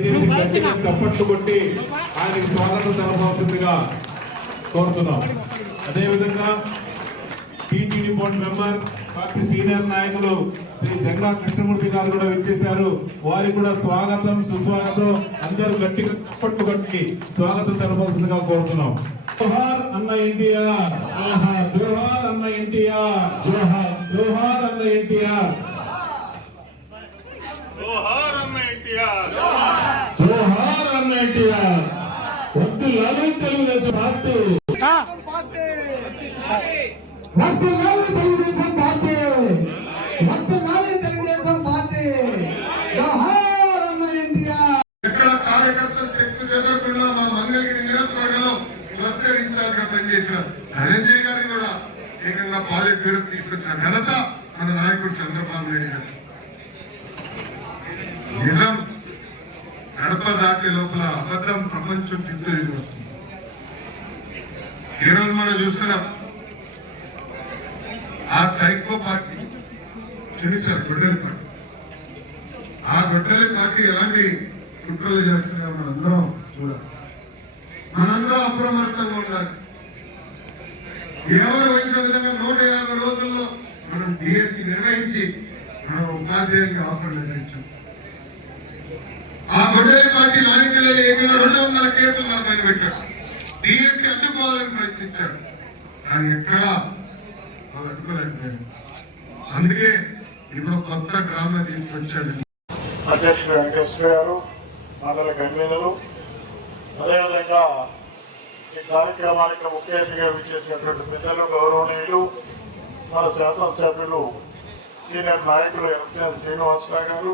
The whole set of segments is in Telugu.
చప్పట్లు కొట్టి ఆయనకి స్వాగతం తెలపాల్సిందిగా కోరుతున్నాం. అదేవిధంగా TTD board member party senior నాయకులు శ్రీ జంగా కృష్ణమూర్తి గారు కూడా విచ్చేశారు. వారికి కూడా స్వాగతం సుస్వాగతం. అందరూ గట్టిగా చప్పట్లు కొట్టి స్వాగతం తెలపాల్సిందిగా కోరుతున్నాం. జోహార్ అన్న ఎన్టీఆర్, జోహార్ అన్న ఎన్టీఆర్, జోహార్ జోహార్ అన్న ఎన్టీఆర్, జోహార్ అన్న ఎన్టీఆర్, జోహార్ అన్న ఎన్టీఆర్. వర్ధిల్లాలి తెలుగుదేశం పార్టీ, వర్ధిల్లాలి తెలుగుదేశం పార్టీ, వర్ధిల్లాలి తెలుగుదేశం పార్టీ. జోహార్ అన్న ఎన్టీఆర్. ఎక్కడ కార్యకర్తలు చెక్కు చెదరకుండా మా మంగళగిరి నియోజకవర్గంలో క్లస్టర్ ఇన్ఛార్జ్ గా పనిచేసిన ధనంజయ్ గారిని కూడా ఏకంగా పాలిట్ బ్యూరోకి తీసుకొచ్చిన ఘనత మన నాయకుడు చంద్రబాబు నాయుడు గారు. నిజం గడప దాటే లోపల అబద్ధం ప్రపంచం చుట్టూ తిరిగి వస్తుంది. ఈరోజు మనం చూస్తున్నాం ఆ సైకో పార్టీ క్షమించారు గొడ్డలి పార్టీ. ఆ గొడ్డలి పార్టీ ఎలాంటి కుట్రలు చేస్తున్నాయో మనందరం చూడాలి. మనందరం అప్రమత్తంగా ఉండాలి. ఎవరు వచ్చిన విధంగా 150 రోజుల్లో మనం డిఎస్సి నిర్వహించి మనం ఉపాధ్యాయులకి ఆఫర్లు నిర్వహించాం. ఆ గొడ్డలి పార్టీ నాయకులు ఏకంగా 200 కేసులు మన పైన పెట్టారు. డిఎస్సి అడ్డుకోవాలని ప్రయత్నించారు, కానీ ఎక్కడా అది అడ్డుకోలేకపోయారు. అందుకే ఇప్పుడు కొత్త డ్రామా తీసుకొచ్చారు. అధ్యక్షుడు వెంకటేశ్వర గారు, మండల కన్వీనర్లు, అదేవిధంగా ఈ కార్యక్రమానికి ముఖ్య అతిథిగా విచ్చేసినటువంటి పెద్దలు, గౌరవనీయులు, మన శాసనసభ్యులు సీనియర్ నాయకులు ఎం శ్రీనివాసరావు గారు,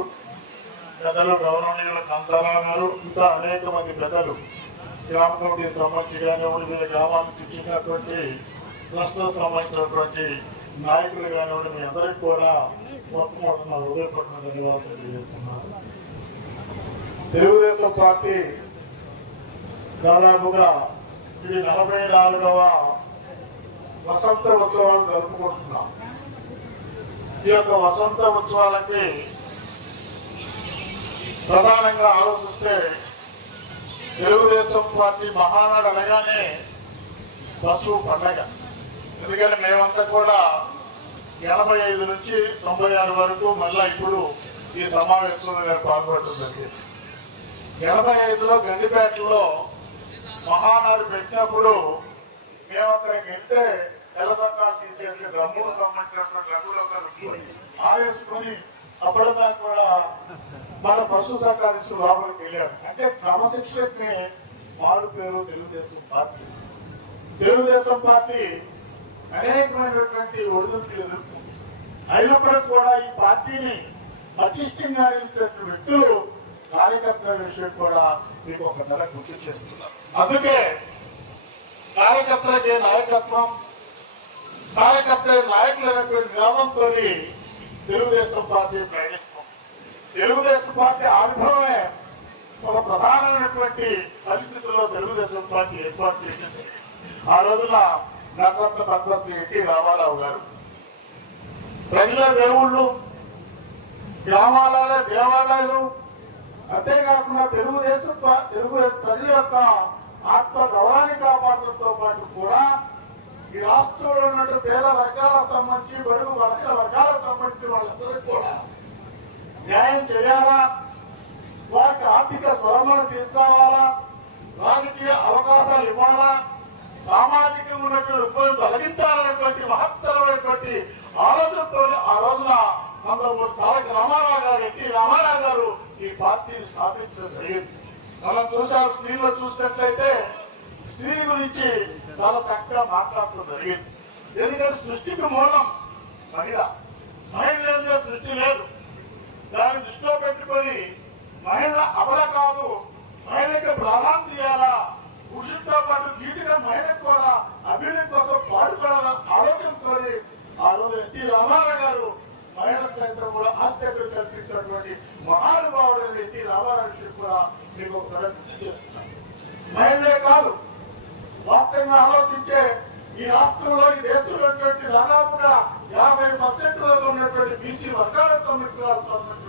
పెద్దలు గౌరవనీయులు కాంతారావు గారు, ఇంకా అనేక మంది పెద్దలు, గ్రామ కమిటీకి సంబంధించి కానివ్వండి, వివిధ గ్రామాలకు ఇచ్చినటువంటి ట్రస్టులకు సంబంధించినటువంటి నాయకులు కానివ్వండి, మీ అందరికీ కూడా మొట్టమొదటి నా హృదయపూర్వక ధన్యవాదాలు తెలియజేస్తున్నాను. తెలుగుదేశం పార్టీ దాదాపుగా ఇది 44వ వసంత ఉత్సవాలు జరుపుకుంటున్నాం. ఈ యొక్క వసంత ఉత్సవాలకి ప్రధానంగా ఆలోచిస్తే తెలుగుదేశం పార్టీ మహానాడు అనగానే పశువు పండగ. ఎందుకంటే మేమంతా కూడా 85 నుంచి 96 వరకు మళ్ళా ఇప్పుడు ఈ సమావేశంలో నేను పాల్గొనడం జరిగింది. 85లో గండిపేటలో మహానాడు పెట్టినప్పుడు మేము అక్కడికి వెళ్తే తెల్ల చట్టాలు తీసేసి డ్రమ్ముకు సంబంధించినటువంటి రంగులు ఆవేసుకుని అప్పటిదాకా కూడా మన పశు సహకారిస్తూ లోపలికి వెళ్ళారు. అంటే క్రమశిక్షణకి మారు పేరు తెలుగుదేశం పార్టీ. తెలుగుదేశం పార్టీ అనేకమైనటువంటి ఒడిదుడుకులు ఎదుర్కొంది. అయినప్పటికీ కూడా ఈ పార్టీని పటిష్టంగా నిలిచినటువంటి వ్యక్తులు కార్యకర్తల విషయం కూడా మీకు ఒక నెల గుర్తు చేస్తున్నారు. అందుకే కార్యకర్తలకి నాయకత్వం, కార్యకర్తల నాయకులైనటువంటి గ్రామంతో తెలుగుదేశం పార్టీ ప్రయాణిస్తాం. తెలుగుదేశం పార్టీ ఆవిర్భావమే ఒక ప్రధానమైనటువంటి పరిస్థితుల్లో తెలుగుదేశం పార్టీ ఏర్పాటు చేసింది. ఆ రోజున నగరంత భద్రశ్రీ ఎన్టీ రామారావు గారు ప్రజల దేవుళ్ళు, గ్రామాలలో దేవాలయాలు, అంతేకాకుండా తెలుగుదేశం ప్రజల యొక్క ఆత్మ గౌరవాన్ని కాపాడటంతో పాటు కూడా ఈ రాష్ట్రంలో ఉన్నటువంటి పేద వర్గాలకు సంబంధించి, బడుగు వర్గాలకు సంబంధించి వాళ్ళందరికీ కూడా న్యాయం చేయాలా, వారికి ఆర్థిక స్వరంలో తీసుకురావాలా, రాజకీయ అవకాశాలు ఇవ్వాలా, సామాజికంగా ఉన్నటువంటి ఇబ్బందులు తొలగించాలనేటువంటి మహత్తరమైనటువంటి ఆలోచనతో ఆ రోజున నందమూరి తారక రామారావు గారు, ఎన్టీ రామారావు గారు ఈ పార్టీని స్థాపించడం జరిగింది. మనం చూసారు, స్క్రీన్లో చూసినట్లయితే స్త్రీ గురించి చాలా చక్కగా మాట్లాడటం జరిగింది. ఎందుకంటే సృష్టికి మూలం మహిళ. మహిళ లేని సృష్టి లేదు. దాన్ని దృష్టిలో పెట్టుకొని మహిళ అబల కాదు, మహిళకి ప్రాధాన్యత ఇవ్వాలా, పురుషులతో పాటు గీటుగా మహిళకు కూడా అభివృద్ధి కోసం పాటుపడాలని ఆలోచనతో ఆ రోజు ఎన్టీ రామారావు గారు మహిళల సైతం కూడా ఆత్మీయతలు కల్పించినటువంటి మహానుభావుడు ఎన్టీ రామారావు విషయం కూడా మీకు ఒక గుర్తు చేస్తున్నాం. మహిళలే కాదు, వాస్తవంగా ఆలోచించే ఈ రాష్ట్రంలో, ఈ దేశంలో ఉన్నటువంటి దాదాపుగా 50% ఉన్నటువంటి బీసీ వర్గాలతో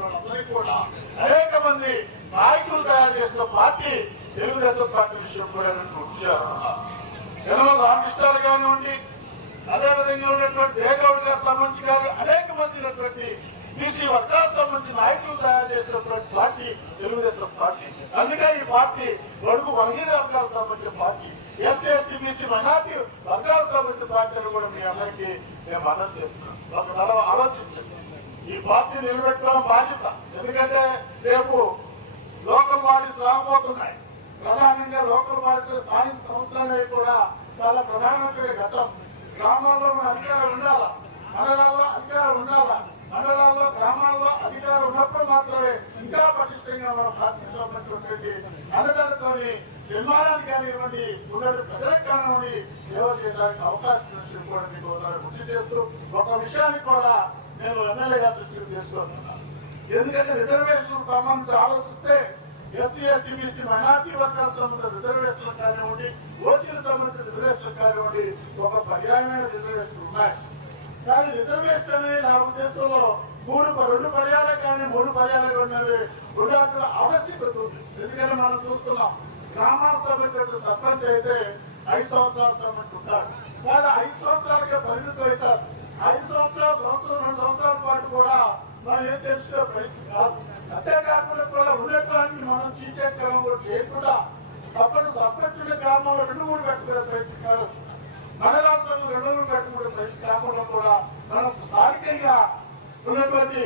వాళ్ళందరికీ కూడా అనేక మంది నాయకులు తయారు చేసిన పార్టీ తెలుగుదేశం పార్టీ విషయం కూడా గుర్తు చేస్తున్నారు. రామకృష్ణాలు కానివ్వండి, అదేవిధంగా ఉన్నటువంటి దేగౌడ్ గారు సంబంధించి గారు అనేక మంది ఉన్నటువంటి బీసీ వర్గాలకు సంబంధించిన నాయకులు తయారు చేసినటువంటి పార్టీ తెలుగుదేశం పార్టీ. అందుకే ఈ పార్టీ బడుగు వర్గీయ వర్గాలకు సంబంధించిన party, SC ST BC minority వర్గాలకు సంబంధించిన పార్టీలు కూడా మీ అందరికీ మేము మద్దతు చేస్తున్నాం. ఒక తరం ఆలోచించండి, ఈ పార్టీ నిలబెట్టుకోవడం బాధ్యత. ఎందుకంటే రేపు లోకల్ బాడీస్ రాబోతున్నాయి. ప్రధానంగా లోకల్ బాడీస్ స్థానిక సంస్థలనేవి కూడా చాలా ప్రధానమైన ఘట్టం. గ్రామాల్లో అధికారం ఉండాలా, మండలాల్లో అధికారం ఉండాలా, మండలాల్లో గ్రామాల్లో అధికారం ఉన్నప్పుడు మాత్రమే ఇంకా పటిష్టంగా మన పార్టీకి సంబంధించినటువంటి అండదండతో నిర్మాణానికి కానివ్వండి, ఉన్నటువంటి ప్రజలకు కానివ్వండి సేవ చేయడానికి అవకాశం దృష్టిని కూడా మీకు గుర్తు చేస్తూ ఒక విషయాన్ని కూడా నేను ఎమ్మెల్యే గారి దృష్టికి తీసుకుంటున్నాను. ఎందుకంటే రిజర్వేషన్ సంబంధించి ఆలోచిస్తే ఎస్సీ ఎస్టీ బీసీ మైనార్టీ వర్గాలకు సంబంధించిన రిజర్వేషన్లు కానివ్వండి, ఓసీలకు సంబంధించిన రిజర్వేషన్లు కానివ్వండి ఒక పర్యాయమైన రిజర్వేషన్లు ఉన్నాయి. కానీ రిజర్వేషన్ అనేది నా ఉద్దేశంలో రెండు పర్యాలు కానీ 3 పర్యాలు ఉండాల్సిన ఆవశ్యకత ఉంది. ఎందుకంటే మనం చూస్తున్నాం, గ్రామాలకు సంబంధించిన సర్పంచ్ అయితే 5 సంవత్సరాల సంబంధించి ఉంటారు. కానీ 5 సంవత్సరాలకే పరిమితం అవుతారు. 5 సంవత్సరాలు 2 సంవత్సరాల పాటు కూడా మనం ఏం తెలుసుకునే పరిస్థితి కాదు. అంతేకాకుండా కూడా ఉన్నటువంటి మనం చీచేకరం కూడా చేయకుండా సర్పంచ్ గ్రామంలో 2-3 పెట్టుకునే పరిస్థితి కాదు. మండలాంతో 2 పెట్టుకునే పరిస్థితి కాకుండా కూడా మనం స్థానికంగా ఉన్నటువంటి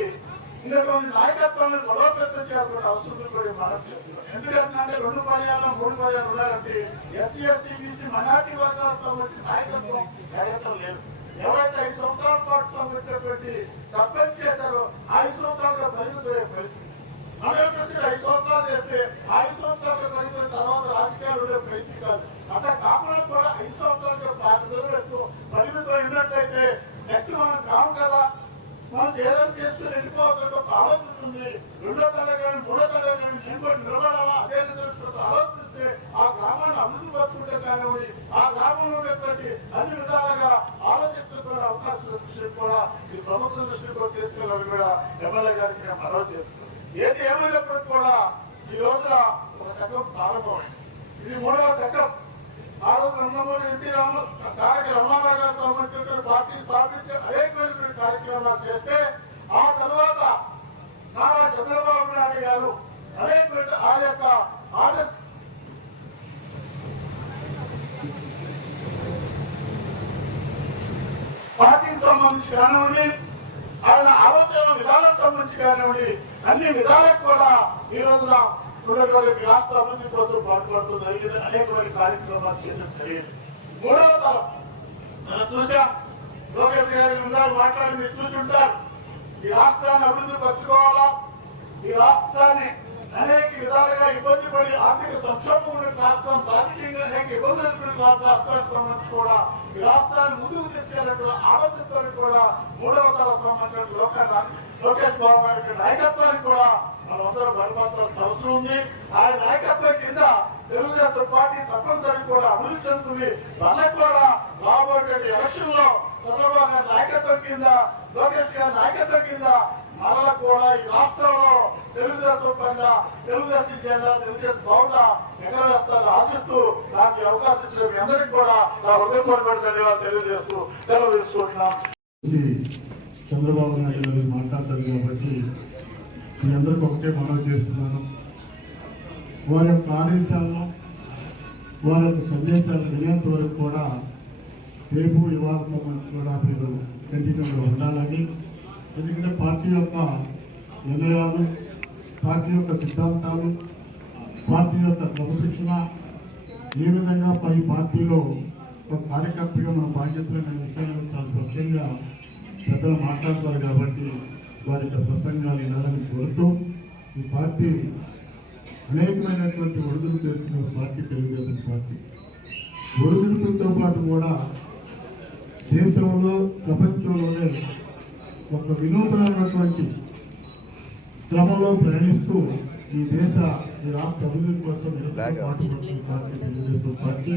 నాయకత్వాన్ని బలోపేతం చేయాల్సిన అవసరం కూడా మనం చేస్తున్నాం. ఎందుకంటే 2 పర్యాలు 3 పర్యాలు ఉన్నారంటే ఎస్సీ ఎస్టీ బీసీ మైనార్టీ వర్గాలతో నాయకత్వం కార్యక్రమం లేదు. ఎవరైతే 5 సంవత్సరాల పాటు పెట్టినటువంటి సర్పంచ్ చేశారో 5 సంవత్సరాలుగా పరిమితమయ్యే పరిస్థితి. మనం 5 సంవత్సరాలు చేస్తే 5 సంవత్సరాలుగా పరిమిత తర్వాత రాజకీయాలు ఉండే పరిస్థితి కాదు. అట్లా కాకుండా కూడా 5 సంవత్సరాలుగా పరిమితం అయినట్లయితే నెక్స్ట్ మనం కావు కదా, మనం ఏదైనా చేసుకుని వెళ్ళిపోవాలంటే ఒక ఆలోచన ఉంది. 2వ తరగతి కానీ 3వ తరగతి కానీ నేను కూడా నిలబడాలా అదే ఆలోచిస్తే ఆ గ్రామాన్ని అభివృద్ధి పరుచుకుంటే కానివ్వండి, ఆ గ్రామంలో ఉన్నటువంటి అన్ని విధాలుగా ఆలోచించుకునే అవకాశం దృష్టికి కూడా ఈ ప్రభుత్వం దృష్టికి కూడా తీసుకెళ్ళాలని కూడా ఎమ్మెల్యే గారికి నేను మనవి చేస్తున్నాను. ఏది ఏమైనప్పటికీ కూడా ఈ రోజున ఒక చట్టం ప్రారంభమైంది. ఇది 3వ చట్టం. ఆ రోజు నందమూరి ఎన్టీ రామారావు గారు సంబంధించినటువంటి పార్టీ స్థాపించి అనేకమైనటువంటి కార్యక్రమాలు చేస్తే ఆ తర్వాత నారా చంద్రబాబు నాయుడు గారు అనేకమైన ఆ యొక్క పార్టీకి సంబంధించి కానివ్వండి, ఆయన ఆలోచన విధానం సంబంధించి కానివ్వండి, అన్ని విధాలకు కూడా ఈ రోజున ఉన్నటువంటి రాష్ట్ర అభివృద్ధి కోసం పాటుపడుతుంది. అనేకమైన కార్యక్రమాలు చేయడం జరిగింది. 3వ తరం మనం చూసాం. లోకేష్ గారి ముందు మాట్లాడి మీరు చూసుంటారు. ఈ రాష్ట్రాన్ని అభివృద్ధి పరచుకోవాలా, ఈ రాష్ట్రాన్ని అనేక విధాలుగా ఇబ్బంది పడి ఆర్థిక సంక్షోభం ఉన్న రాష్ట్రం, రాజకీయంగా అనేక ఇబ్బందులు రాష్ట్రానికి సంబంధించి కూడా ఈ రాష్ట్రాన్ని ముందుకు తీసుకెళ్ళినప్పుడు ఆలోచనతో కూడా 3వ తరం సంబంధించిన లోకేష్ బాబు గారి నాయకత్వానికి కూడా మనందరం బలపడాల్సిన అవసరం ఉంది. ఆయన నాయకత్వం కింద తెలుగుదేశం పార్టీ తప్పనిసరి కూడా అభివృద్ధి చెందుతుంది. వాళ్ళకి కూడా రాబోయే ఎలక్షన్ లో చంద్రబాబు గారి నాయకత్వం కింద, లోకేష్ గారి నాయకత్వం కింద మరలా కూడా ఈ రాష్ట్రంలో తెలుగుదేశం పైన తెలుగుదేశం జెండా, తెలుగుదేశం బౌట ఎగరవేస్తారని ఆశిస్తూ నాకు అవకాశం ఇచ్చిన మీ అందరికీ కూడా నా హృదయపూర్వక ధన్యవాదాలు తెలియజేస్తూ సెలవు తీసుకుంటున్నాం. చంద్రబాబు నాయుడు గారు మాట్లాడతారు కాబట్టి మీ అందరికీ ఒకటే మనవి చేస్తున్నాను. వారి యొక్క ఆదేశాలను, వారి యొక్క సందేశాలను వినేంత వరకు కూడా రేపు వివాదంలో మనకు కూడా మీరు ఖండితంగా ఉండాలని. ఎందుకంటే పార్టీ యొక్క నిర్ణయాలు, పార్టీ యొక్క సిద్ధాంతాలు, పార్టీ యొక్క క్రమశిక్షణ ఏ విధంగా ఈ పార్టీలో ఒక కార్యకర్తగా మన బాధ్యతలు అనే విషయాలను చాలా స్పష్టంగా పెద్దలు మాట్లాడతారు కాబట్టి వారి యొక్క ప్రసంగాలు వినాలని కోరుతూ, ఈ పార్టీ అనేకమైనటువంటి ఒడిదులు చేస్తున్న పార్టీ తెలుగుదేశం పార్టీ. ఒడిదులతో పాటు కూడా దేశంలో, ప్రపంచంలోనే ఒక వినూతనమైనటువంటి క్రమంలో ప్రయాణిస్తూ ఈ రాష్ట్ర అభివృద్ధి కోసం పార్టీ తెలుగుదేశం పార్టీ.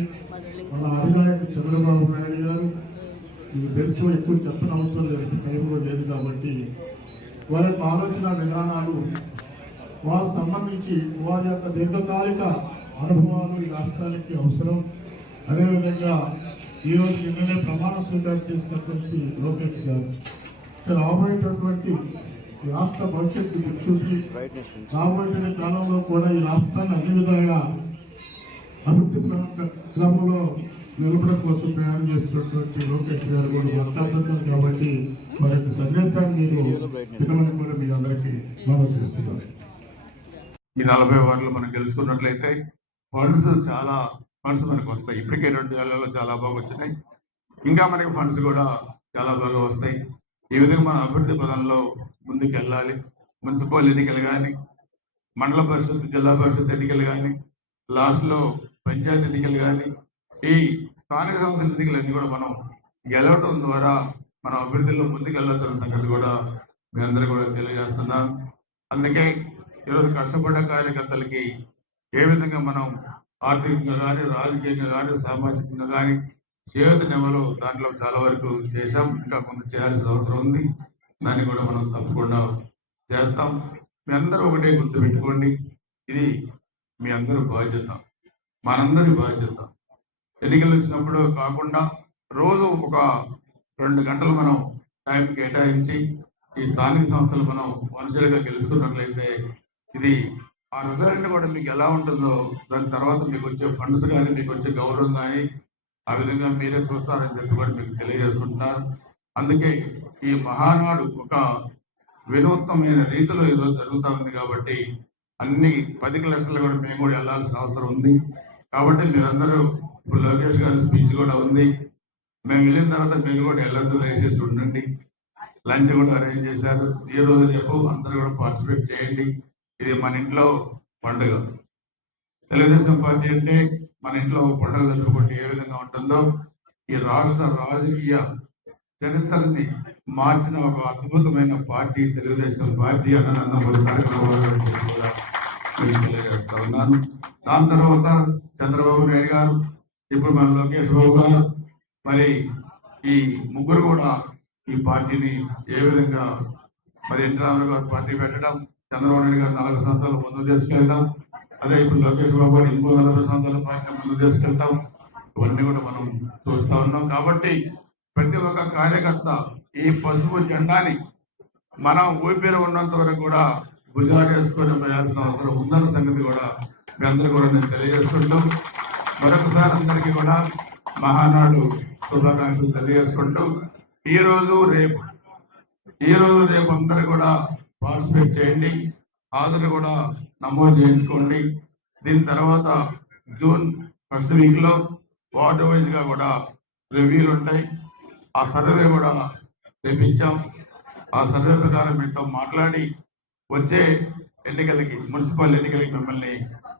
మన అధినాయకుడు చంద్రబాబు నాయుడు గారు మీకు తెలుసు, ఎక్కువ చెప్పని అవసరం లేదు, టైంలో లేదు కాబట్టి వారి యొక్క ఆలోచన విధానాలు వారికి సంబంధించి వారి యొక్క దీర్ఘకాలిక అనుభవాలు ఈ రాష్ట్రానికి అవసరం. అదేవిధంగా ఈరోజు నిన్ననే ప్రమాణ స్వీకారం చేసినటువంటి లోకేష్ గారు రాబోయేటటువంటి ఈ రాష్ట్ర భవిష్యత్తు దిక్సూచి రాబోయే కాలంలో కూడా ఈ రాష్ట్రాన్ని అన్ని విధాలుగా అభివృద్ధి క్రమంలో నిలబడం కోసం ప్రయాణం చేస్తున్నటువంటి లోకేష్ గారు కూడా మాట్లాడుతున్నారు. కాబట్టి వారి యొక్క సందేశాన్ని మీరు వినమని కూడా మీ అందరికీ మనం చేస్తున్నాం. ఈ 40 వార్డులు మనం గెలుచుకున్నట్లయితే చాలా ఫండ్స్ మనకు వస్తాయి. ఇప్పటికే 2 ఏళ్లలో చాలా బాగా వచ్చినాయి. ఇంకా మనకి ఫండ్స్ కూడా చాలా బాగా వస్తాయి. ఈ విధంగా మన అభివృద్ధి పదంలో ముందుకు వెళ్ళాలి. మున్సిపల్ ఎన్నికలు కానీ, మండల పరిషత్, జిల్లా పరిషత్ ఎన్నికలు కానీ, లాస్ట్లో పంచాయతీ ఎన్నికలు కానీ, ఈ స్థానిక సంస్థల ఎన్నికలన్నీ కూడా మనం గెలవటం ద్వారా మన అభివృద్ధిలో ముందుకు వెళ్ళాల్సిన సంగతి కూడా మీ అందరూ కూడా తెలియజేస్తున్నాం. అందుకే ఈరోజు కష్టపడ్డ కార్యకర్తలకి ఏ విధంగా మనం ఆర్థికంగా కానీ, రాజకీయంగా కానీ, సామాజికంగా కానీ చేయూతనివ్వాలో దాంట్లో చాలా వరకు చేశాం. ఇంకా కొంత చేయాల్సిన అవసరం ఉంది. దాన్ని కూడా మనం తప్పకుండా చేస్తాం. మీ అందరూ ఒకటే గుర్తుపెట్టుకోండి, ఇది మీ అందరూ బాధ్యత, మనందరి బాధ్యత. ఎన్నికలు వచ్చినప్పుడు కాకుండా రోజు ఒక 2 గంటలు మనం టైం కేటాయించి ఈ స్థానిక సంస్థలు మనం మనుషులుగా గెలుచుకున్నట్లయితే ఇది ఆ రిజల్ట్ కూడా మీకు ఎలా ఉంటుందో, దాని తర్వాత మీకు వచ్చే ఫండ్స్ కానీ, మీకు వచ్చే గౌరవం కానీ ఆ విధంగా మీరే చూస్తారని చెప్పి కూడా మీకు తెలియజేసుకుంటున్నారు. అందుకే ఈ మహానాడు ఒక వినూత్నమైన రీతిలో ఈరోజు జరుగుతూ ఉంది. కాబట్టి అన్ని 10 క్లస్టర్లు కూడా మేము కూడా వెళ్ళాల్సిన అవసరం ఉంది. కాబట్టి మీరందరూ ఇప్పుడు లోకేష్ గారి స్పీచ్ కూడా ఉంది. మేము వెళ్ళిన తర్వాత మీరు కూడా వెళ్ళొద్దు, దయచేసి ఉండండి. లంచ్ కూడా అరేంజ్ చేశారు. ఈ రోజు రేపు అందరూ కూడా పార్టిసిపేట్ చేయండి. ఇది మన ఇంట్లో పండుగ. తెలుగుదేశం పార్టీ అంటే మన ఇంట్లో పండుగ జరుపుకుంటే ఏ విధంగా ఉంటుందో, ఈ రాష్ట్ర రాజకీయ చరిత్రని మార్చిన ఒక అద్భుతమైన పార్టీ తెలుగుదేశం పార్టీ అన్న కూడా తెలియజేస్తా ఉన్నాను. దాని తర్వాత చంద్రబాబు నాయుడు గారు, ఇప్పుడు మన లోకేష్ బాబు గారు, మరి ఈ ముగ్గురు కూడా ఈ పార్టీని ఏ విధంగా మరి ఎన్టీ రామారావు గారు పార్టీ పెట్టడం, చంద్రబాబు నాయుడు గారు 40 సంవత్సరాలు ముందు తీసుకెళ్తాం, అదే ఇప్పుడు లోకేష్ బాబు గారు ఇంకో 40 సంవత్సరాల పార్టీని ముందు తీసుకెళ్తాం. ఇవన్నీ కూడా మనం చూస్తా ఉన్నాం. కాబట్టి ప్రతి ఒక్క కార్యకర్త ఈ పసుపు జెండాని మనం ఊపిరి ఉన్నంత వరకు కూడా భుజాలు వేసుకొని పోయాల్సిన అవసరం ఉందన్న సంగతి కూడా మీ అందరూ కూడా నేను తెలియజేసుకుంటూ మరొకసారి అందరికీ కూడా మహానాడు శుభాకాంక్షలు తెలియజేసుకుంటూ ఈ రోజు రేపు అందరూ కూడా పార్టిసిపేట్ చేయండి. హాజరు కూడా నమోదు చేయించుకోండి. దీని తర్వాత జూన్ 1st వీక్లో వార్డు వైజ్గా కూడా రివ్యూలు ఉంటాయి. ఆ సర్వే కూడా తెప్పించాం. ఆ సర్వే ప్రకారం మీతో మాట్లాడి వచ్చే ఎన్నికలకి, మున్సిపల్ ఎన్నికలకి మిమ్మల్ని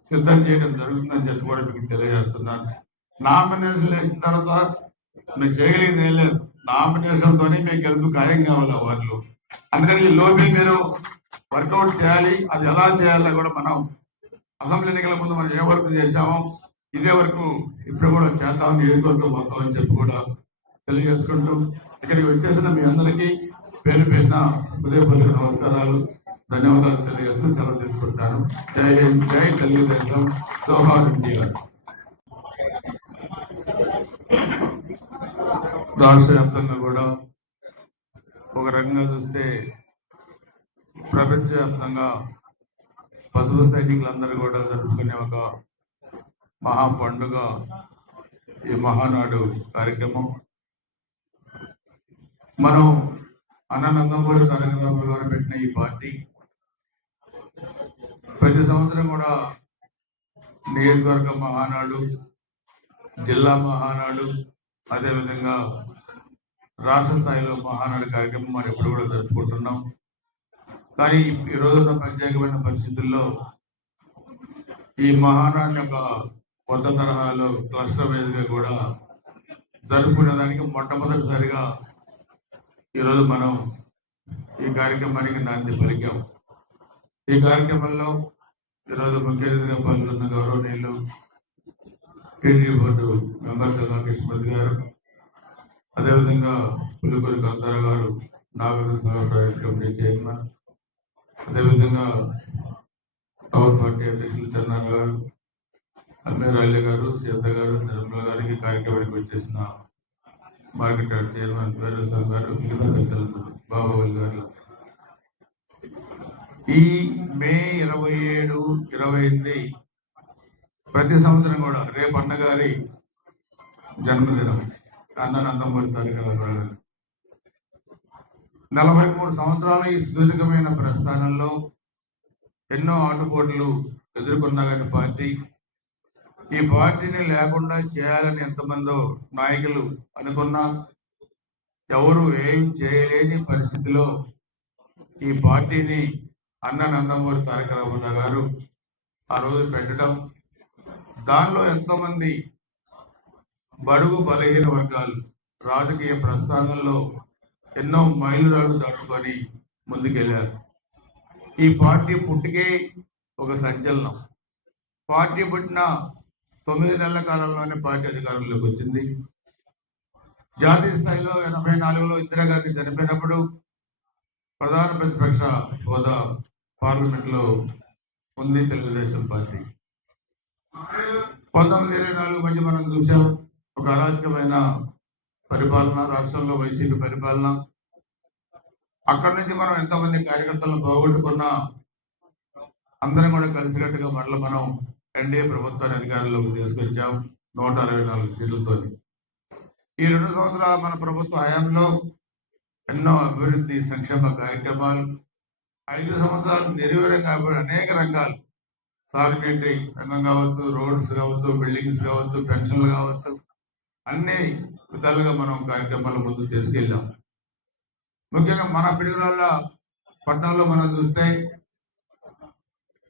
సిద్ధం చేయడం జరుగుతుందని చెప్పి కూడా మీకు తెలియజేస్తున్నాను. నామినేషన్ వేసిన తర్వాత మీరు చేయగలిగింది ఏం లేదు. నామినేషన్తోనే మీకు గెలుపు ఖాయం కావాలి వాటిలో. అందుకని ఈ లోపే మీరు వర్కౌట్ చేయాలి. అది ఎలా చేయాలో కూడా మనం అసెంబ్లీ ఎన్నికల ముందు మనం ఏ వర్క్ చేశామో ఇదే వరకు ఇప్పుడు కూడా చేద్దామని నియోజకవర్గం మొత్తం అని చెప్పి కూడా తెలియజేసుకుంటూ ఇక్కడికి వచ్చేసిన మీ అందరికీ పేరు పేరున హృదయపూర్వక నమస్కారాలు, ధన్యవాదాలు తెలియజేస్తూ సెలవు తీసుకుంటాను. జై హింద్, జై తెలుగుదేశం, జోహార్ ఇండియా. రాష్ట్ర వ్యాప్తంగా కూడా ఒక రకంగా చూస్తే ప్రపంచవ్యాప్తంగా పసుపు సైనికులందరూ కూడా జరుపుకునే ఒక మహా పండుగ ఈ మహానాడు కార్యక్రమం. మనం అన్ననందమూరి తారక రామారావు గారు పెట్టిన ఈ పార్టీ ప్రతి సంవత్సరం కూడా నియోజకవర్గ మహానాడు, జిల్లా మహానాడు, అదేవిధంగా రాష్ట్ర స్థాయిలో మహానాడు కార్యక్రమం మనం ఎప్పుడు కూడా జరుపుకుంటున్నాం. కానీ ఈ రోజున్న ప్రత్యేకమైన పరిస్థితుల్లో ఈ మహానాడు యొక్క కొత్త తరహాలో క్లస్టర్ వైజ్గా కూడా జరుపుకునేదానికి మొట్టమొదటిసారిగా ఈరోజు మనం ఈ కార్యక్రమానికి నాంది పలికాం. ఈ కార్యక్రమంలో ఈరోజు ముఖ్య అతిథిగా పాల్గొన్న గౌరవనీయులు టీడీ బోర్డు మెంబర్ కృష్ణమూర్తి గారు, అదేవిధంగా పులికూరి కాంతారావు గారు, నాగరిక సభ ప్రైవేట్ కమిటీ చైర్మన్, అదేవిధంగా పవర్ పార్టీ అధ్యక్షులు చెన్నారావు గారు, అమీర్ అల్లి గారు, సీత గారు, నిర్మల గారికి కార్యక్రమానికి వచ్చేసిన మార్కెట్ యార్డ్ చైర్మన్ వీరస్వామి గారు, మిగతా పెద్దలందరూ, బాబావల్లి గారు. ఈ మే 27, 28 ప్రతి సంవత్సరం కూడా రేపు అన్నగారి జన్మదినం, అన్న నందమూరి తారక రామారావు గారు. 43 సంవత్సరాలు ఈ సుదీర్ఘమైన ప్రస్థానంలో ఎన్నో ఆటుపోట్లు ఎదుర్కొన్నా కానీ ఈ పార్టీని లేకుండా చేయాలని ఎంతమందో నాయకులు అనుకున్నా ఎవరు ఏం చేయలేని పరిస్థితిలో ఈ పార్టీని అన్న నందమూరి తారక రామారావు గారు ఆ రోజు పెట్టడం, దానిలో ఎంతోమంది బడుగు బలహీన వర్గాలు రాజకీయ ప్రస్థానంలో ఎన్నో మైలురాళ్లు దాటుకొని ముందుకెళ్లారు. ఈ పార్టీ పుట్టికే ఒక సంచలనం. పార్టీ పుట్టిన 9 నెలల కాలంలోనే పార్టీ అధికారంలోకి వచ్చింది. జాతీయ స్థాయిలో 84లో ఇందిరాగాంధీ చనిపోయినప్పుడు ప్రధాన ప్రతిపక్ష హోదా పార్లమెంట్లో ఉంది తెలుగుదేశం పార్టీ. 1924 మధ్య మనం చూసాం ఒక అరాచకమైన పరిపాలన, రాష్ట్రంలో వైసీపీ పరిపాలన. అక్కడి నుంచి మనం ఎంతమంది కార్యకర్తలను పోగొట్టుకున్నా అందరం కూడా కలిసికట్టుగా మరల మనం ఎన్డీఏ ప్రభుత్వాన్ని అధికారంలోకి తీసుకొచ్చాం 164 సీట్లతో. ఈ 2 సంవత్సరాల మన ప్రభుత్వ హయాంలో ఎన్నో అభివృద్ధి సంక్షేమ కార్యక్రమాలు, 5 సంవత్సరాలు నెరవేరే కాబట్టి అనేక రంగాలు, సాగునీటి రంగం కావచ్చు, రోడ్స్ కావచ్చు, బిల్డింగ్స్ కావచ్చు, పెన్షన్లు కావచ్చు, అన్ని విధాలుగా మనం కార్యక్రమాలు ముందుకు తీసుకెళ్ళాం. ముఖ్యంగా మన పిడుగురాళ్ళ పట్టణంలో మనం చూస్తే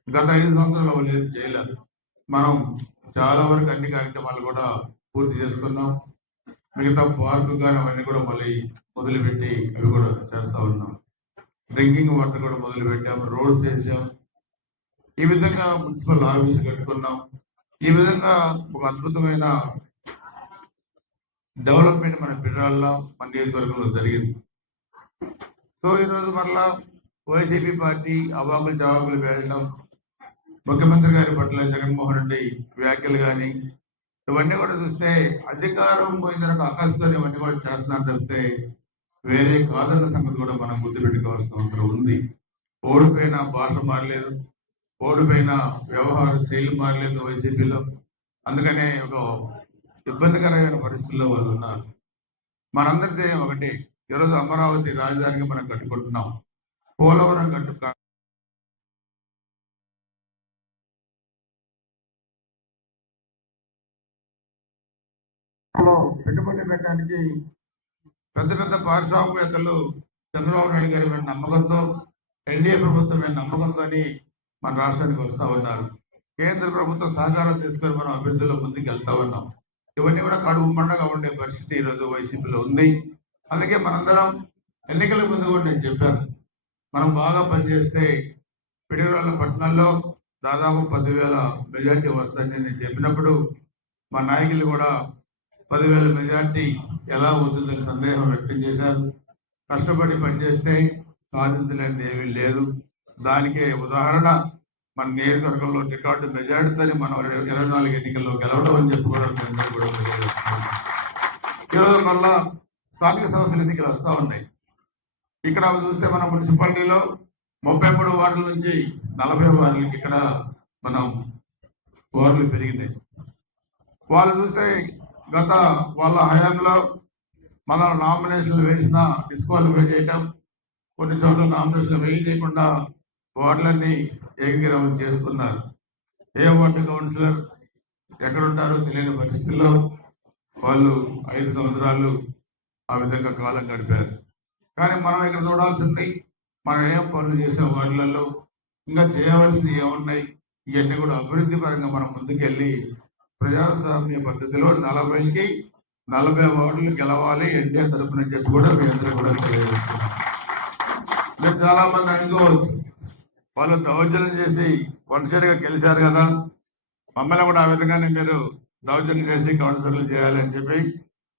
గత 5 సంవత్సరాలు లేదు చేయలేదు. మనం చాలా వరకు అన్ని కార్యక్రమాలు కూడా పూర్తి చేసుకున్నాం. మిగతా పార్కు కానీ అవన్నీ కూడా మళ్ళీ మొదలుపెట్టి అవి కూడా చేస్తూ ఉన్నాం. డ్రింకింగ్ వాటర్ కూడా మొదలు పెట్టాం, రోడ్స్ వేసాం. ఈ విధంగా మున్సిపల్ ఆఫీస్ కట్టుకున్నాం. ఈ విధంగా ఒక అద్భుతమైన డెవలప్మెంట్ మన పిల్లల్లో మన నియోజకవర్గంలో జరిగింది. సో ఈరోజు మరలా వైసీపీ పార్టీ అవాకులు చవాకులు వేయడం, ముఖ్యమంత్రి గారి పట్ల జగన్మోహన్ రెడ్డి వ్యాఖ్యలు కానీ ఇవన్నీ కూడా చూస్తే అధికారం పోయిన అకస్తో ఇవన్నీ కూడా చేస్తున్నారు తప్పితే వేరే కాదన్న సంగతి కూడా మనం గుర్తుపెట్టుకోవాల్సిన అవసరం ఉంది. ఓడిపోయిన భాష మారలేదు, ఓడిపోయిన వ్యవహార శైలి మారలేదు వైసీపీలో. అందుకనే ఒక ఇబ్బందికరమైన పరిస్థితుల్లో వాళ్ళు ఉన్నారు. మనందరితో ఒకటి, ఈరోజు అమరావతి రాజధానిగా మనం కట్టుకుంటున్నాం. పోలవరం పెట్టుబడి పెట్టడానికి పెద్ద పెద్ద పారిశ్రామికవేత్తలు చంద్రబాబు నాయుడు గారి మీద నమ్మకంతో, ఎన్డీఏ ప్రభుత్వం మీద నమ్మకంతో మన రాష్ట్రానికి వస్తూ ఉన్నారు. కేంద్ర ప్రభుత్వం సహకారం తీసుకొని మనం అభివృద్ధిలో ముందుకు వెళ్తా ఉన్నాం. ఇవన్నీ కూడా కడుపు మండగా ఉండే పరిస్థితి ఈరోజు వైసీపీలో ఉంది. అందుకే మనందరం ఎన్నికల ముందు కూడా నేను చెప్పాను, మనం బాగా పనిచేస్తే పిడుగురాళ్ళ పట్టణంలో దాదాపు 10,000 మెజార్టీ వస్తుందని నేను చెప్పినప్పుడు మా నాయకులు కూడా 10,000 మెజార్టీ ఎలా అవుతుందని సందేహం వ్యక్తం చేశారు. కష్టపడి పనిచేస్తే సాధించలేనిది ఏమీ లేదు. దానికే ఉదాహరణ మన నియోజకవర్గంలో రికార్డు మెజార్టీతోని మనం 24 ఎన్నికల్లో గెలవడం అని చెప్పుకోవడం. ఈరోజు మళ్ళా స్థానిక సంస్థల ఎన్నికలు వస్తూ ఉన్నాయి. ఇక్కడ చూస్తే మన మున్సిపాలిటీలో 33 వార్డుల నుంచి 40 వార్డులకి ఇక్కడ మనం వార్డులు పెరిగినాయి. వాళ్ళు చూస్తే గత వాళ్ళ హయాంలో మనం నామినేషన్లు వేసిన డిస్క్వాలిఫై చేయటం, కొన్ని చోట్ల నామినేషన్లు వేయకుండా వార్డులన్నీ ఏకీకరణ చేసుకున్నారు. ఏ వార్డు కౌన్సిలర్ ఎక్కడుంటారో తెలియని పరిస్థితుల్లో వాళ్ళు 5 సంవత్సరాలు ఆ విధంగా కాలం గడిపారు. కానీ మనం ఇక్కడ చూడాల్సింది, మనం ఏం పనులు చేసే వార్డులలో ఇంకా చేయవలసినవి ఏమున్నాయి, ఇవన్నీ కూడా అభివృద్ధి పరంగా మనం ముందుకెళ్ళి ప్రజాస్వామ్య పద్ధతిలో 40కి 40 వార్డులు గెలవాలి ఎన్డీఏ తరఫున చెప్పి కూడా మీ అందరూ కూడా తెలియజేస్తున్నారు. మీరు చాలా మంది అనుకోవచ్చు, వాళ్ళు దౌర్జన్యం చేసి వన్ సైడ్గా గెలిచారు కదా, మమ్మల్ని కూడా ఆ విధంగానే మీరు దౌర్జన్యం చేసి కౌన్సిలర్లు చేయాలని చెప్పి.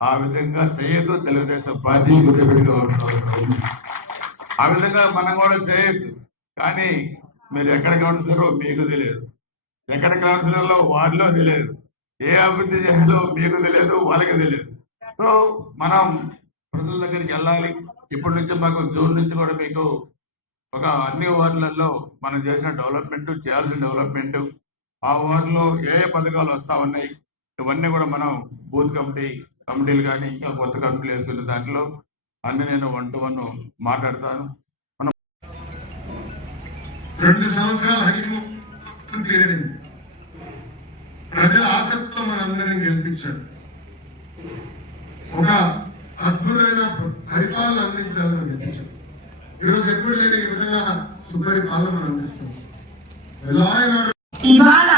ఆ విధంగా చేయొద్దు. తెలుగుదేశం పార్టీ గుర్తుపెట్టుకోవాల్సిన అవసరం ఉంది. ఆ విధంగా మనం కూడా చేయొచ్చు, కానీ మీరు ఎక్కడ కౌన్సిలరో మీకు తెలియదు, ఎక్కడ కౌన్సిలర్లో వారిలో తెలియదు, ఏ అభివృద్ధి చేయాలో మీకు తెలియదు, వాళ్ళకి తెలియదు. సో మనం ప్రజల దగ్గరికి వెళ్ళాలి. ఇప్పటి నుంచి మాకు జూన్ నుంచి కూడా మీకు ఒక అన్ని వార్డులలో మనం చేసిన డెవలప్మెంట్, చేయాల్సిన డెవలప్మెంట్, ఆ వార్డులో ఏ పథకాలు వస్తా ఉన్నాయి ఇవన్నీ కూడా మనం బూత్ కమిటీలు కానీ ఇంకా కొత్త కమిటీలు వేసుకునే దాంట్లో అన్ని నేను 1 to 1 మాట్లాడతాను. 2 సంవత్సరాల హనీమూన్ పీరియడ్ అయింది. ప్రజల ఆసక్తితో మనందరినీ గెలిపించాడు. ఒక అద్భుతమైన పరిపాలన అందించాలని గెలిపించాడు. ఈరోజు ఎప్పుడు లేని ఈ విధంగా సుపరిపాలన మనం అందిస్తాం. ఇవాళ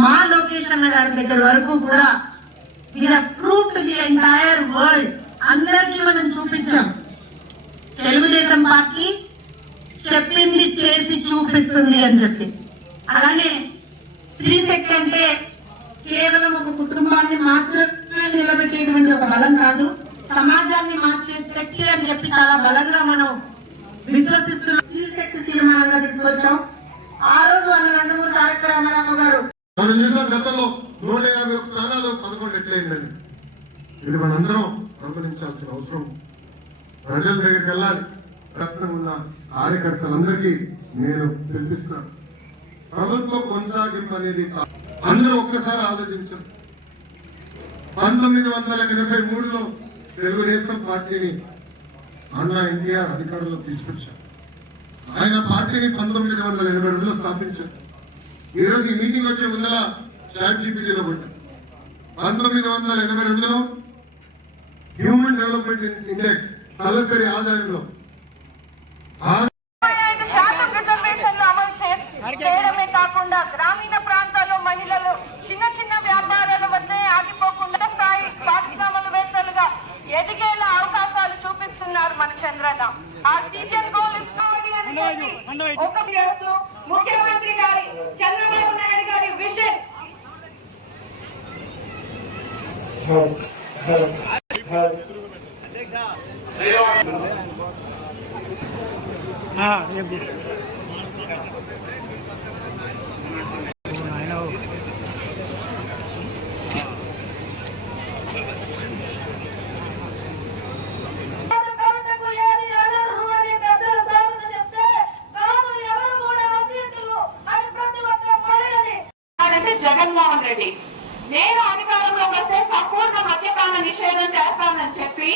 మా లోకేష్ అన్న గారి దగ్గర వరకు కూడా ఇది prove to the entire world, అందరికీ మనం చూపించాం. తెలుగుదేశం పార్టీ చెప్పింది చేసి చూపిస్తుంది అని చెప్పి. అలానే స్త్రీ శక్తి అంటే కేవలం ఒక కుటుంబాన్ని మాత్రమే నిలబెట్టేటువంటి ఒక బలం కాదు, సమాజాన్ని మార్చే శక్తి అని చెప్పి చాలా బలంగా మనం విశ్వసిస్తున్న స్త్రీ శక్తి తీర్మానంగా తీసుకొచ్చాం. ఆ రోజు అన్న నందమూరి తారక రామారావు గారు మనం చూసాం గతంలో 151 స్థానాలు 11 ఎట్లయిందని. ఇది మనందరం గమనించాల్సిన అవసరం. ప్రజల దగ్గరికి వెళ్ళాలి. రత్నం ఉన్న కార్యకర్తలందరికీ నేను పిలిపిస్తున్నాను. ప్రభుత్వ కొనసాగింపు అనేది అందరూ ఒక్కసారి ఆలోచించారు. 1983లో తెలుగుదేశం పార్టీని అన్నా ఎన్టీఆర్ అధికారంలో తీసుకొచ్చారు. ఆయన పార్టీని 1982లో స్థాపించారు. ఈ రోజు ఈ మీటింగ్ వచ్చే ముందర ChatGPTలో కొట్టారు. 1982లో హ్యూమన్ డెవలప్మెంట్ ఇండెక్స్ తలసరి ఆదాయంలో చేయడమే కాకుండా గ్రామీణ ప్రాంతాల్లో మహిళలు చిన్న చిన్న వ్యాపారాల వద్దే ఆగిపోకుండా స్థాయి పారిశ్రామికవేత్తలుగా ఎదిగేలా అవకాశాలు చూపిస్తున్నారు మన చంద్రన్న. ఆ టీచర్ గోల్ ముఖ్యమంత్రి గారి చంద్రబాబు నాయుడు గారి విజన్ జగన్మోహన్ రెడ్డి నేను అధికారంలోకి వస్తే సంపూర్ణ మద్యపాన నిషేధం చేస్తానని చెప్పి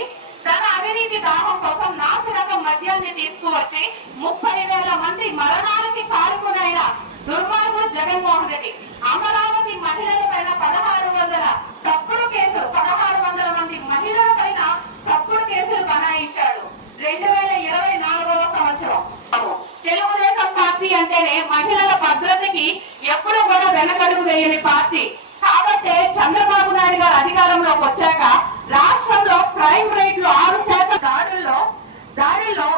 తన అవినీతి దాహం కోసం నాసిరకం మద్యాన్ని తీసుకువచ్చి 30,000 మంది మరణాలకి కారుకునైన దుర్మార్గుడు జగన్మోహన్ రెడ్డి. అమరావతి మహిళల పైన 1600 తప్పుడు కేసులు, 1600 మంది మహిళల పైన తప్పుడు కేసులు బనాయించాడు. 2024వ సంవత్సరం తెలుగుదేశం పార్టీ అంటేనే మహిళల భద్రతకి ఎప్పుడు కూడా వెనకడుగు వేయని పార్టీ. కాబట్టి చంద్రబాబు నాయుడు గారు అధికారంలోకి వచ్చాక రాష్ట్రంలో క్రైమ్ రేట్లు 6% దాడుల్లో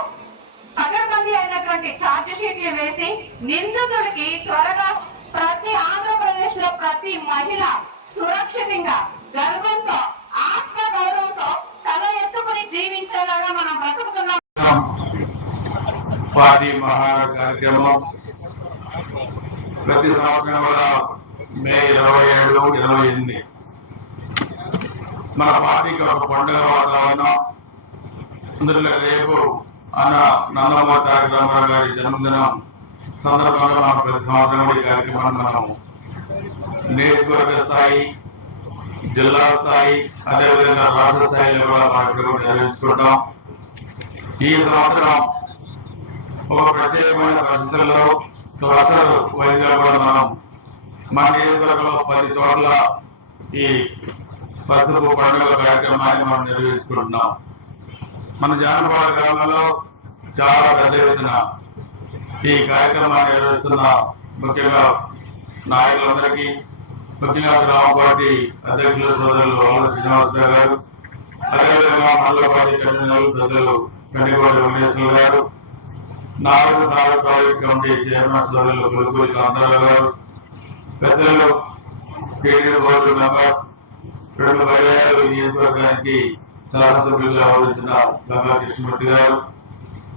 పగడ్బందీ అయినటువంటి ఛార్జ్ షీట్లు వేసి నిందితులకి త్వరగా ప్రతి ఆంధ్రప్రదేశ్ లో ప్రతి మహిళ సురక్షితంగా గర్వంతో ఆత్మ గౌరవంతో తల ఎత్తుకుని జీవించేలాగా మనం బ్రతుకుతున్నాం. పార్టీ మహారాజ కార్యక్రమం ప్రతి సంవత్సరం కూడా మే 27, 28 మన పార్టీకి ఒక పండుగ వాతావరణం. అందులో రేపు అన్న నందమూరి తారక రామారావు గారి జన్మదినం సందర్భంగా మనం ప్రతి సంవత్సరం కూడా ఈ కార్యక్రమాన్ని మనం నియోజకవర్గ స్థాయి, జిల్లా స్థాయి, అదేవిధంగా రాష్ట్ర స్థాయిలో కూడా కార్యక్రమం నిర్వహించుకుంటాం. ఈ సంవత్సరం ఒక ప్రత్యేకమైన పరిస్థితుల్లో క్లస్టర్ వైజ్గా కూడా మనం మన నియోజకవర్గంలో 10 చోట్ల ఈ పసుపు పండుగల కార్యక్రమాన్ని మనం నిర్వహించుకుంటున్నాం. మన జానపద గ్రామంలో చాలా పెద్ద ఎత్తున ఈ కార్యక్రమాన్ని నిర్వహిస్తున్న ముఖ్యంగా నాయకులందరికీ, ముఖ్యంగా గ్రామ పార్టీ అధ్యక్షులు సోదరులు ఆవుల శ్రీనివాసరావు గారు, అదేవిధంగా మండల పార్టీ కన్వీనర్లు పెద్దలు కనికోటి వెంకటేశ్వర గారు, నాలుగు సాగర్ ప్రాజెక్ట్ కమిటీ చైర్మన్ సోదరులు గురుకూరి కాంతారావు గారు, పెద్దలు టీడీపీ బోర్డు మెంబర్ 2 పర్యాయాలు నియోజకవర్గానికి శాసనసభ్యులుగా వ్యవహరించిన గంగా కృష్ణమూర్తి గారు,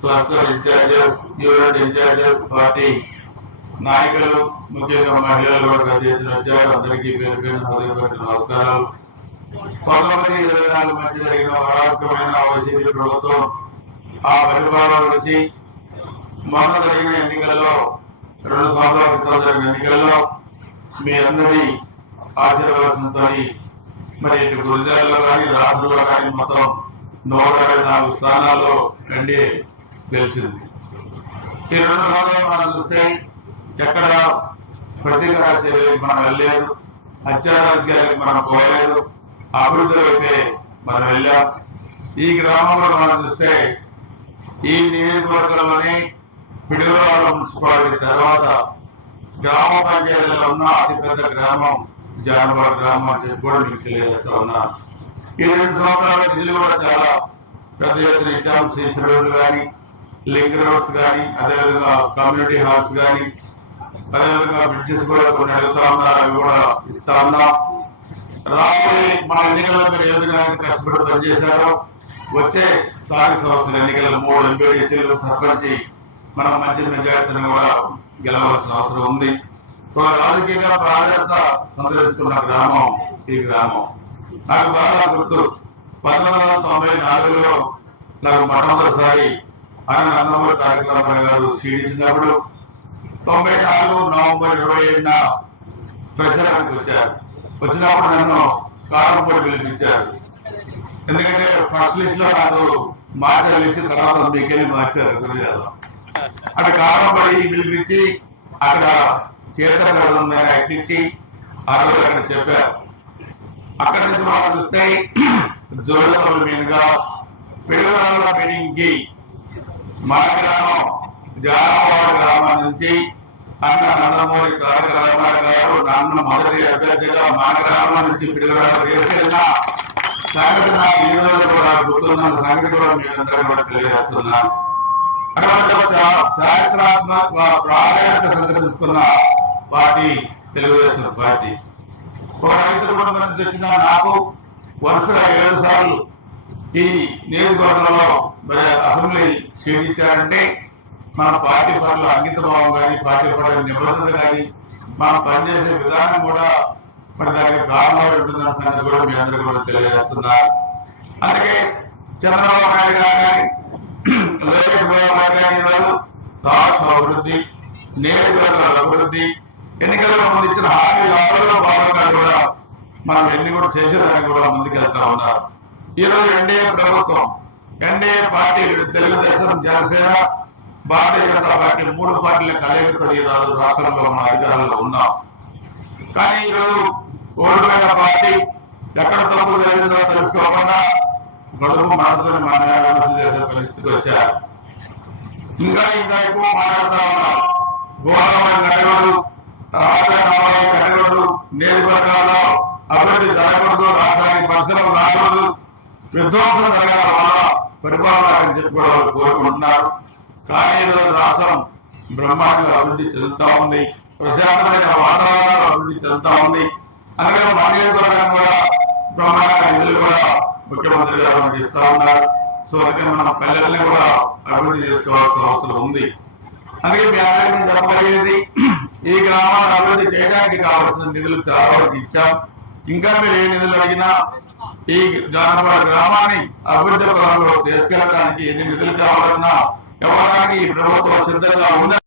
cluster in-charges, unit in-charges, party నాయకులు ముఖ్యంగా మహిళలు కూడా పెద్ద ఎత్తున వచ్చారు. అందరికీ పేరు పేరు హృదయపూర్వక నమస్కారాలు. 1924 మధ్య జరిగిన అరాచకమైన వైసీపీ ప్రభుత్వం ఆ పరిపాలన నుంచి మొన్న జరిగిన ఎన్నికలలో 2 సంవత్సరాల క్రితం జరిగిన ఎన్నికల్లో మీ అందరి ఆశీర్వాదంతో మరి ఇటు గురిజాలలో కానీ రాష్ట్రంలో కానీ మొత్తం 124 స్థానాల్లో ఎన్డీఏ గెలిచింది. ఈ 2 సంవత్సరాలు మనం చూస్తే ఎక్కడ ప్రతీకార చర్యలకు మనం వెళ్ళలేదు, హత్యారాజ్యాలకు మనం పోలేదు, అభివృద్ధిలో అయితే మనం వెళ్ళాం. ఈ గ్రామంలో మనం చూస్తే ఈ నియోజకవర్గంలోనే పిడుగురాళ్ళ మున్సిపాలిటీ తర్వాత గ్రామ పంచాయతీలో ఉన్న అతిపెద్ద గ్రామం జానవాడ గ్రామం అని చెప్పి కూడా మీకు తెలియజేస్తా ఉన్నాను. ఈ 2 సంవత్సరాల నిధులు కూడా చాలా పెద్ద ఎత్తున ఇచ్చాం. సీసీ రోడ్లు కానీ, లింక్ రోడ్స్ కానీ, అదేవిధంగా కమ్యూనిటీ హాల్స్ కానీ, అదేవిధంగా బ్రిడ్జెస్ కూడా కొన్ని అడుగుతా ఉన్నారు, అవి కూడా ఇస్తా ఉన్నాం. రాబోయే మన ఎన్నికల్లో మీరు ఏ విధంగా కష్టపడి పనిచేశారో వచ్చే స్థానిక సంస్థల ఎన్నికల్లో 3 ఎంపీటీసీలు సర్పంచ్ మనం మంచి మెజారిటీని కూడా గెలవాల్సిన అవసరం ఉంది. ఒక రాజకీయంగా ప్రాధాన్యత సంతరించుకున్న గ్రామం ఈ గ్రామం. నాకు బాగా గుర్తు 1994లో నాకు మొట్టమొదటిసారి ఆయన నందమూరి తారక రామారావు గారు సీట్ ఇచ్చినప్పుడు 94 నవంబర్ 27న ప్రచారానికి వచ్చారు. వచ్చినప్పుడు నన్ను కారంపూడి పిలిపించారు. ఎందుకంటే ఫస్ట్ లిస్ట్ లో నాకు మార్చాలు ఇచ్చిన తర్వాత మీకెళ్ళి మార్చారు గురిజాలో. అక్కడ కారంపడి పిలిపించి అక్కడ చేతన ఎక్కించి ఆ రోజు అక్కడ చెప్పారు. అక్కడి నుంచి మనం చూస్తే జోళ్ళపల్లి మీదుగా పిడుగురాళ్ళ మీటింగ్ కి మన గ్రామం జానవాడ గ్రామం నుంచి అన్న నందమూరి తారక రామారావు గారు నన్ను మొదటి అభ్యర్థిగా మా గ్రామం నుంచి పిడుగురాళ్ళ తీసుకెళ్ళిన సంగతి నాకు ఈ రోజు కూడా గుర్తున్న సంగతి కూడా మీరందరూ కూడా తెలియజేస్తున్నాను. అటువంటి ఒక చారిత్రాత్మక ప్రాధాన్యత సంతరించుకున్న పార్టీ తెలుగుదేశం పార్టీ. ఒక రైతు కుటుంబం నుంచి వచ్చిన నాకు వరుసగా 7 సార్లు ఈ నియోజకవర్గంలో అసెంబ్లీ సీట్ ఇచ్చారంటే మన పార్టీ పట్ల అంకిత భావం కానీ, పార్టీ పట్ల నిబద్ధత కానీ, మనం పనిచేసే విధానం కూడా మరి దానికి కారణం ఉంటుందన్న సంగతి కూడా మీ అందరూ కూడా తెలియజేస్తున్నారు. అందుకే చంద్రబాబు నాయుడు గారు కానీ, లోకేష్ బాబు గారు కానీ రాష్ట్ర అభివృద్ధి, నియోజకవర్గాల అభివృద్ధి, ఎన్నికల్లో ముందు ఇచ్చిన హామీలో భాగంగా కూడా మనం ఎన్ని కూడా చేసేదానికి కూడా ముందుకెళ్తా ఉన్నారు. ఈరోజు ఎన్డీఏ ప్రభుత్వం, ఎన్డీఏ పార్టీలు తెలుగుదేశం, జనసేన, భారతీయ జనతా పార్టీ 3 పార్టీల కలయికతో ఈరోజు రాష్ట్రంలో మన అధికారంలో ఉన్నాం. కానీ ఈరోజు ఓడిపోయిన పార్టీ ఎక్కడ తప్పు జరిగిందో తెలుసుకోకుండా గడుపు మాటతో విమర్శలు చేసే పరిస్థితికి వచ్చారు. ఇంకా ఎక్కువ మాట్లాడుతూ ఉన్నారు. ఘోరమైన ఘటనలు, రాజకీయ ఘటనలు, నియోజకవర్గాల్లో అభివృద్ధి జరగకూడదు, రాష్ట్రానికి పరిశ్రమలు రాకూడదు, విధ్వంసం జరగడం వల్ల పరిపాలన అని చెప్పి కూడా వాళ్ళు కోరుకుంటున్నారు. కానీ ఈరోజు రాష్ట్రం బ్రహ్మాండంగా అభివృద్ధి చెందుతా ఉంది, ప్రశాంతమైన వాతావరణంలో అభివృద్ధి చెందుతా ఉంది. అలాగే మా నియోజకవర్గం కూడా బ్రహ్మాండంగా నిధులు కూడా ముఖ్యమంత్రి గారు మనకి ఇస్తా ఉన్నారు. సో అందుకే మన పల్లెల్ని కూడా అభివృద్ధి చేసుకోవాల్సిన అవసరం ఉంది. అందుకే మీ అందరికీ చెప్పగలిగేది, ఈ గ్రామాన్ని అభివృద్ధి చేయడానికి కావాల్సిన నిధులు చాలా వరకు ఇచ్చాం. ఇంకా మీరు ఏ నిధులు అడిగినా ఈ జానవాడ గ్రామాన్ని అభివృద్ధి పరంలో తీసుకెళ్ళడానికి ఎన్ని నిధులు కావాలన్నా ఇవ్వడానికి ఈ ప్రభుత్వం సిద్ధంగా ఉంది.